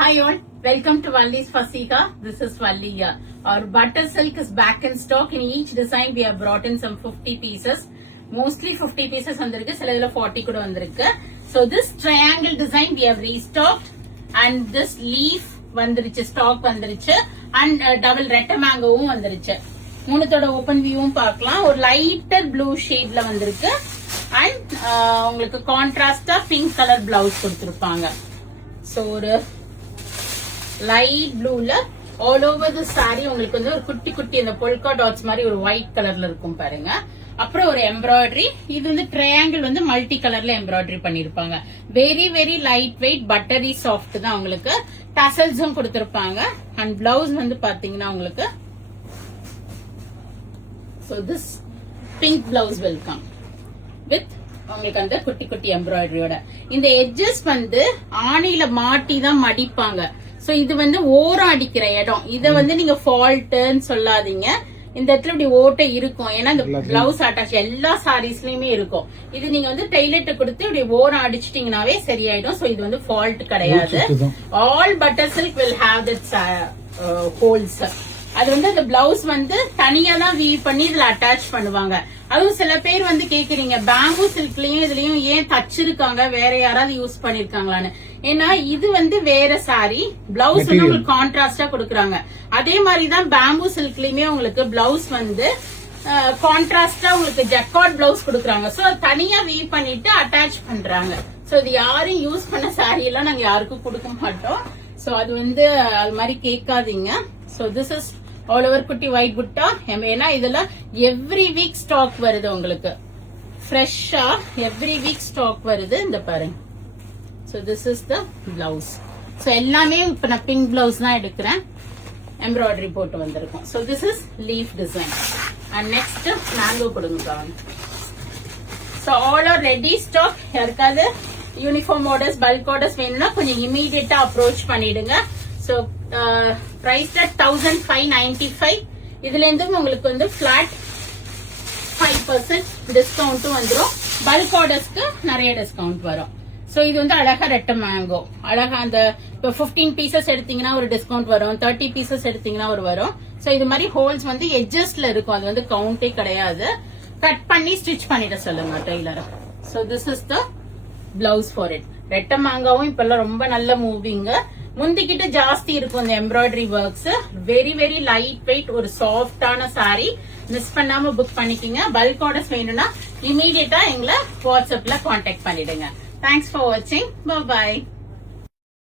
Hi all, welcome to Valli's Fasika. This is Valli. Our butter silk is back in stock. In each design we have brought in some 50 pieces. Mostly 50 pieces vandirukku, siladhula 40 kuda vandirukku. So this triangle design we have restocked, and this leaf vandirichu, stock vandirichu, and double red mango vandirichu. மூணுத்தோட open வியூவும் பார்க்கலாம். ஒரு lighter blue ஷேட்ல வந்திருக்கு, and உங்களுக்கு கான்ட்ராஸ்டா pink colour blouse கொடுத்திருப்பாங்க. So ஒரு லைட் ப்ளூல ஆல் ஓவர் தி சாரி உங்களுக்கு வந்து ஒரு குட்டி குட்டி அந்த பொல்கா டாட்ஸ் மாதிரி ஒரு ஒயிட் கலர்ல இருக்கும் பாருங்க. அப்புறம் ஒரு எம்ப்ராய்டரி, இது வந்து ட்ரையாங்கிள் வந்து மல்டி கலர்ல எம்ப்ராய்டரி பண்ணிருப்பாங்க. Very very light weight buttery soft தான். உங்களுக்கு டசல்ஸும் கொடுத்திருப்பாங்க. அண்ட் பிளவுஸ் வந்து பாத்தீங்கன்னா உங்களுக்கு so this pink blouse will come with உங்களுக்கு அந்த குட்டி குட்டி எம்ப்ராய்டரியோட. இந்த எட்ஜஸ் வந்து ஆணில மாட்டி தான் மடிப்பாங்க. சோ இது வந்து ஓரம் அடிக்கிற இடம். இத வந்து நீங்க ஃபால்ட்னு சொல்லாதீங்க. இந்த இடத்துல இப்படி ஓட்டை இருக்கும், ஏன்னா இந்த பிளவுஸ் அட்டாச் எல்லா சாரீஸ்லயுமே இருக்கும். இது நீங்க வந்து டெய்லர்ட்ட கொடுத்து இப்படி ஓரம் அடிச்சிட்டீங்கன்னாவே சரியாயிடும். சோ இது வந்து ஃபால்ட் கிடையாது. All butter silk will have that holes. அது வந்து அந்த பிளவுஸ் வந்து தனியா தான் வீவ் பண்ணி இதுல அட்டாச் பண்ணுவாங்க. அதுவும் சில பேர் வந்து கேக்குறீங்க, பேம்பூ சில்க்லயும் இதுலயும் ஏன் தச்சிருக்காங்க, வேற யாராவது யூஸ் பண்ணிருக்காங்களான்னு. ஏன்னா இது வந்து வேற சாரி, பிளவுஸ் வந்து உங்களுக்கு கான்ட்ராஸ்டா கொடுக்குறாங்க. அதே மாதிரிதான் பேம்பூ சில்க்லயுமே உங்களுக்கு பிளவுஸ் வந்து கான்ட்ராஸ்டா உங்களுக்கு ஜக்கார்ட் பிளவுஸ் கொடுக்குறாங்க. சோ தனியா வீவ் பண்ணிட்டு அட்டாச் பண்றாங்க. சோ இது யாரும் யூஸ் பண்ண சாரி எல்லாம் நாங்க யாருக்கும் கொடுக்க மாட்டோம். சோ அது வந்து அது மாதிரி கேட்காதீங்க. So this is all over குட்டி ஒயிட் புட்டா. ஏன்னா இதுல எவ்ரி வீக் ஸ்டாக் வருது, உங்களுக்கு ஃப்ரெஷ்ஷா எவ்ரி வீக் ஸ்டாக் வருது. இந்த பாருங்க. So this is the blouse. So எல்லாமே இப்ப நான் பிங்க் பிளவுஸ் தான் எடுக்கிறேன், எம்ப்ராய்டரி போட்டு வந்திருக்கோம். So this is leaf design. And next mango கொடுங்க. So all are ready stock. யாருக்காவது யூனிஃபார்ம் ஆர்டர்ஸ், பல்க் ஆர்டர்ஸ் வேணும்னா கொஞ்சம் இமீடியட்டா அப்ரோச் பண்ணிடுங்க. So price 1595. இதுல இருந்து உங்களுக்கு வந்து பிளாட் 5% டிஸ்கவுண்ட் வந்துரும். பல்க் ஆர்டர்ஸ்க்கு நிறைய டிஸ்கவுண்ட் வரும். சோ இது வந்து அழகா ரெட்ட மேங்கோ, அழகா அந்த 15 பீசஸ் எடுத்தீங்கன்னா ஒரு டிஸ்கவுண்ட் வரும், 30 பீசஸ் எடுத்தீங்கன்னா ஒரு வரும். சோ இது மாதிரி ஹோல்ஸ் வந்து எட்ஜஸ்ட்ல இருக்கும், அது வந்து கவுண்டே கிடையாது. கட் பண்ணி ஸ்டிச் பண்ணிட சொல்லுங்க டெய்லரை. So this is the blouse for it. ரெட்ட மேங்காவும் இப்ப எல்லாம் ரொம்ப நல்ல மூவிங். முந்திக்கிட்டு ஜாஸ்தி இருக்கும் இந்த embroidery works. Very very light wait, ஒரு சாஃப்டான சாரி. மிஸ் பண்ணாம புக் பண்ணிக்கோங்க. பல்க் ஆர்டர்ஸ் வேணும்னா இமீடியட்டா எங்களை வாட்ஸ்அப்ல கான்டாக்ட் பண்ணிடுங்க. தேங்க்ஸ் ஃபார் வாட்சிங். பாய்.